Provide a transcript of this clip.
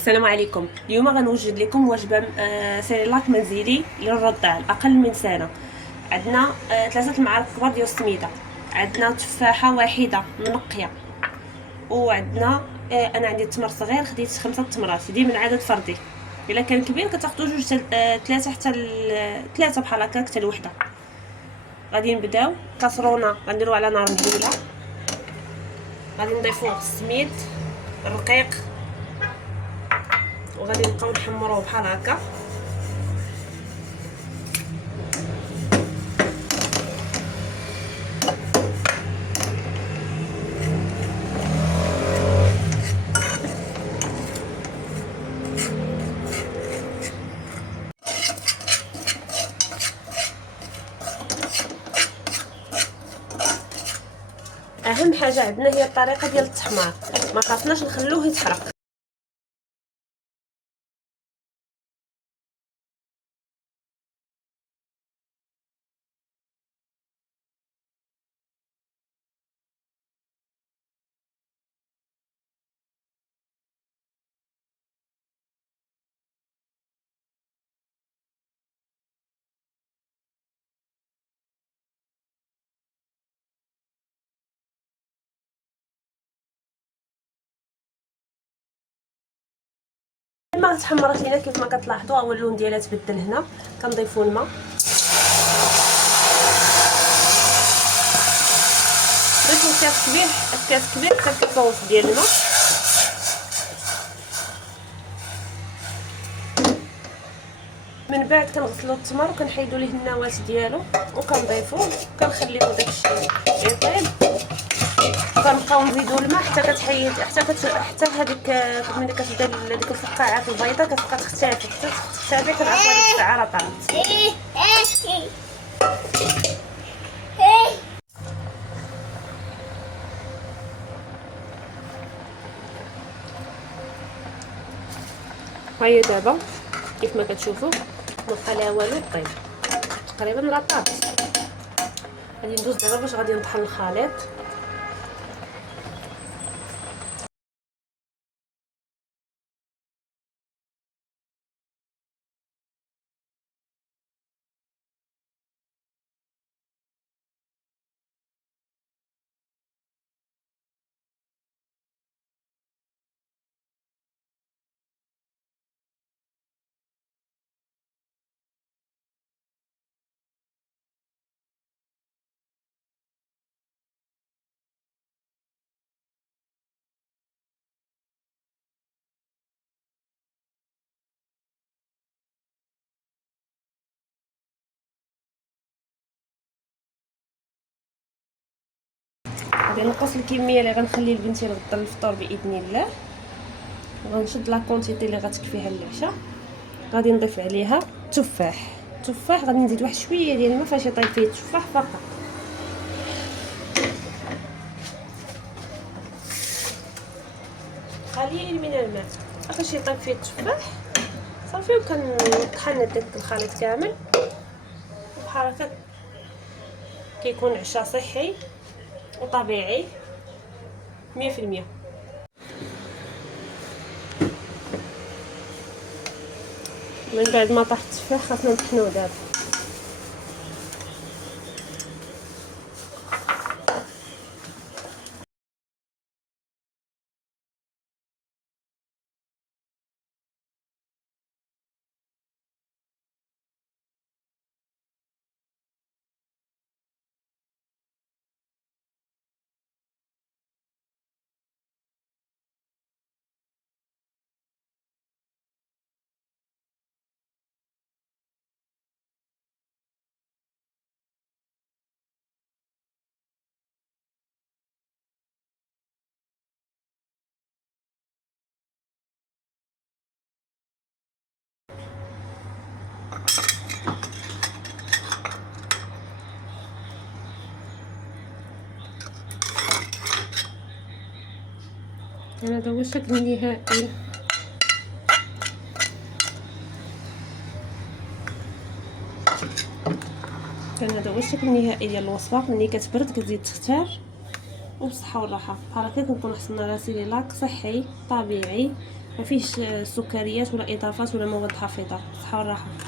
السلام عليكم. اليوم غنوجد لكم وجبه سيريلاك منزلي للرضع الاقل من سنه. عندنا 3 معالق كبار ديال السميده، عندنا تفاحه واحده منقيه، وعندنا انا عندي التمر صغير، خديت 5 تمرات دي من عدد فردي. الا كان كبير كتاخذوا 2 3 حتى 3 بحال هكا حتى الوحده. غادي نبداو كاسرونه غنديروا على نار مهوله، غادي نضيفوا السميد الرقيق وغادي نبقاو نحمروه بحال هكا. اهم حاجه عندنا هي الطريقه ديال التحمار، ما خاصناش نخلوه يتحرق. الماء تحمرت لينا كيف ما كتلاحظوا، اول اللون ديالها تبدل. هنا كنضيفوا الماء، ضيفوا كاس كبير حتى كاس ونص ديال الماء. من بعد كنغسلوا التمر وكنحيدوا ليه النواه ديالو وكنضيفوه وكنخليوه داكشي يطيب، وكنبقاو نزيدوا الماء حتى كتحيد حتى هذيك ملي كتبدا ديك الفقاعات البيضاء كتبقى تختفي، حتى تختفي كنعرفوا هذيك الساعه راه طابت. هاهي دابا كيف ما كتشوفوا مابقى لها والو، طيب تقريبا راه طابت. غادي ندوز دابا باش غادي نطحن الخليط. غادي نقص الكميه اللي غنخلي لبنتي لغدا الفطور باذن الله، وغنشد لا كونتيتي اللي غتكفيها العشاء. غادي نضيف عليها تفاح غادي نزيد واحد شويه ديال الماء فاش يطيب فيه التفاح فقط. قليل من الماء فاش يطيب فيه التفاح صافي، وكنطحن داك الخليط كامل بحال هكا. كيكون عشاء صحي وطبيعي 100%. من بعد ما طاح التفاح خاصنا نطحنوه دابا. هذا هو الشكل النهائي. هذا هو الشكل النهائي ديال الوصفه. ملي كتبرد كتزيد تختار، وبصحه والراحه. بحال هكا كنكون حصلنا على سيريلاك صحي طبيعي ما فيهش سكريات ولا اضافات ولا مواد حافظه. صحه والراحه.